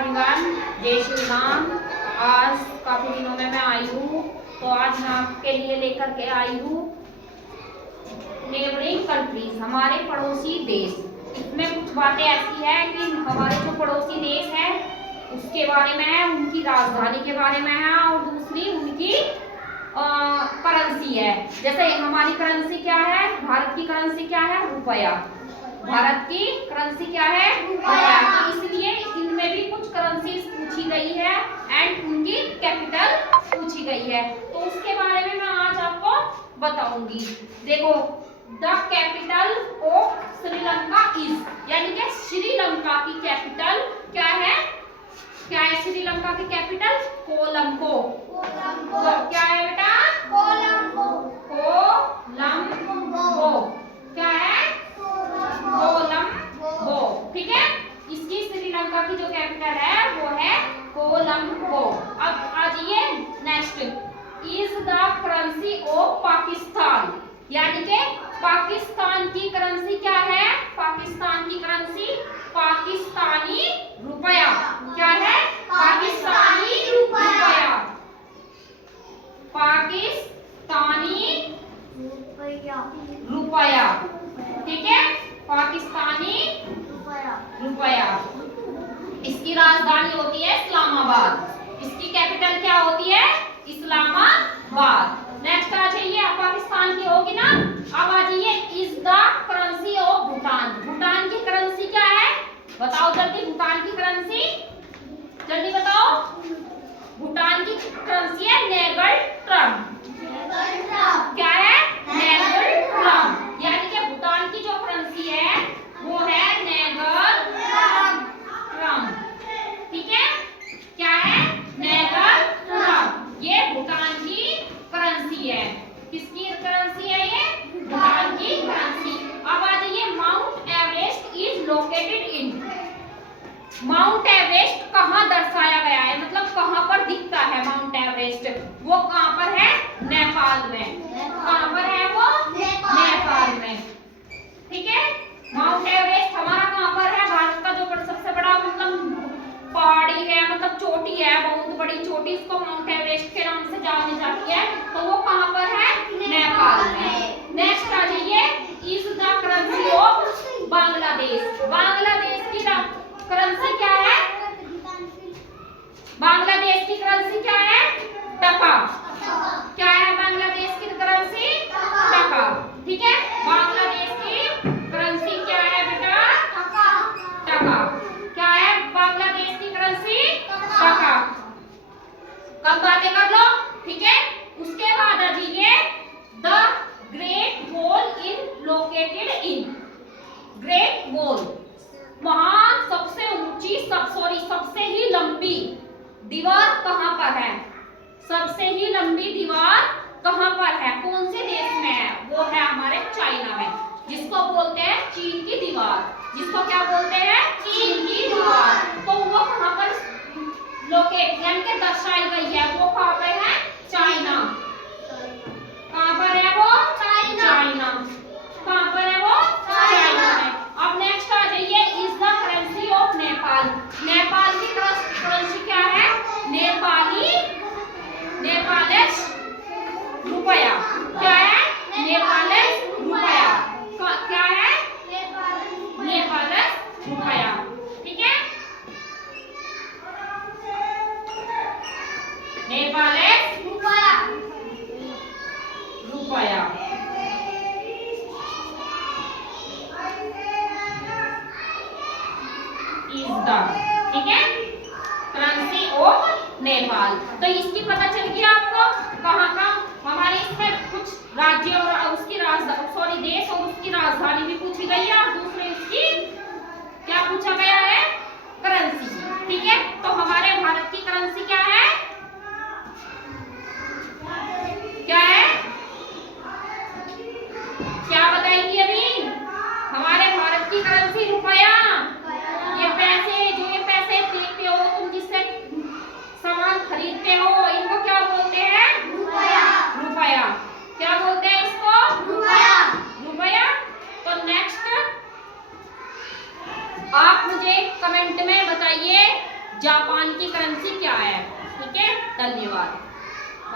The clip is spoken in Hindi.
एवरीवन, जय श्री राम। आज काफी दिनों में मैं आई हूँ, तो आज मैं आपके लिए लेकर के आई हूँ नेबरिंग कंट्रीज, हमारे पड़ोसी देश। इसमें कुछ बातें ऐसी है कि हमारे जो पड़ोसी देश है उसके बारे में है, उनकी राजधानी के बारे में है, और दूसरी उनकी करेंसी है। जैसे हमारी करेंसी क्या है, भारत की करेंसी क्या है, रुपया। भारत की करेंसी क्या है, रुपया। तो इसलिए इनमें भी कुछ करेंसीज पूछी गई है एंड उनकी कैपिटल पूछी गई है, तो उसके बारे में मैं आज आपको बताऊंगी। देखो, the capital of Sri Lanka is, यानी कि श्रीलंका की कैपिटल क्या है, क्या है श्रीलंका की कैपिटल, कोलंबो। क्या है बेटा, कोलंबो। कोलंबो क्या है, कोलंबो। ठीक है, इसकी श्रीलंका की जो कैपिटल है वो है कोलंबो। अब आ जाइए next, is the currency of Pakistan, यानी कि पाकिस्तान की करेंसी क्या है, पाकिस्तान की करेंसी पाकिस्तानी रुपया। क्या है, पाकिस्तानी रुपया। पाकिस्तानी रुपया, ठीक है, पाकिस्तानी रुपया। इसकी राजधानी होती है इस्लामाबाद, इसकी कैपिटल क्या होती है, इस्लामाबाद। नेक्स्ट आ जाइए, अब पाकिस्तान की होगी ना। अब आ जाइए, is the currency of Bhutan, Bhutan की करेंसी क्या है, बताओ जल्दी, भूटान की करेंसी जल्दी बताओ। भूटान की करेंसी है नेगल ट्रम। क्या है, नेगल ट्रम, यानी कि भूटान की जो करेंसी है वो है नेगल ट्रम। ठीक है, क्या है, नेगल ट्रम, ये भूटान की करेंसी है। किसकी करेंसी है ये, भूटान की करेंसी। अब आ जाइए, mount Everest is located in, mount Everest कहाँ दर्शाया गया है, मतलब कहाँ पर दिखता है माउंट एवरेस्ट, वो कहाँ पर है, नेपाल में। कहाँ पर है वो, नेपाल में। ठीक है, माउंट एवरेस्ट हमारा कहाँ पर है, भारत का जो सबसे बड़ा मतलब पहाड़ी है, मतलब चोटी है, बहुत बड़ी चोटी, इसको माउंट एवरेस्ट के नाम से जानी जाती है, तो वो कहाँ पर है, नेपाल में। नेक्स्ट आ जाइए, is the currency of Bangladesh, Bangladesh की करेंसी क्या है, बांग्लादेश की करेंसी क्या है, टका। क्या है बांग्लादेश की करेंसी, टका। ठीक है, बांग्लादेश की करेंसी क्या है बेटा, टका। क्या है बांग्लादेश की करेंसी, टका। कब बातें कर लो, ठीक है। उसके बाद आ जाइए, the great wall in located in, great wall महान सबसे ऊंची सबसे ही लंबी दीवार कहां पर है, सबसे ही लंबी दीवार कहां पर है, कौन से देश में है, वो है हमारे चाइना में, जिसको बोलते हैं चीन की दीवार। जिसको क्या बोलते हैं, चीन की दीवार। तो वो कहां पर लोकेट यानी कि दर्शाई गई है, वो कहां पर है, चाइना। कहां पर है वो, चाइना। कहां पर है वो, चाइना में। अब नेक्स्ट आ जाइए, is the currency of Nepal, Nepal की करेंसी क्या है, नेपाली नेपालिश रुपया। क्या है, नेपालिश रुपया। क्या है, नेपालिश रुपया। ठीक है, नेपालिश रुपया। ठीक है, करेंसी ऑफ नेपाल। तो इसकी पता चल गई आपको कहाँ का, हमारे इसमें कुछ राज्य और उसकी राजधानी, देश और उसकी राजधानी भी पूछी गई है, और दूसरे इसकी क्या पूछा गया है, करेंसी। ठीक है, तो हमारे भारत की करेंसी क्या है, क्या है, क्या बताएंगी अभी, हमारे भारत की करेंसी रुपया। ये पैसे, जो ये पैसे देते हो तुम, जिससे सामान खरीदते हो, इनको क्या बोलते हैं, रुपया। रुपया क्या बोलते हैं इसको, रुपया। रुपया। तो नेक्स्ट आप मुझे जापान की करेंसी क्या है। ठीक है, धन्यवाद।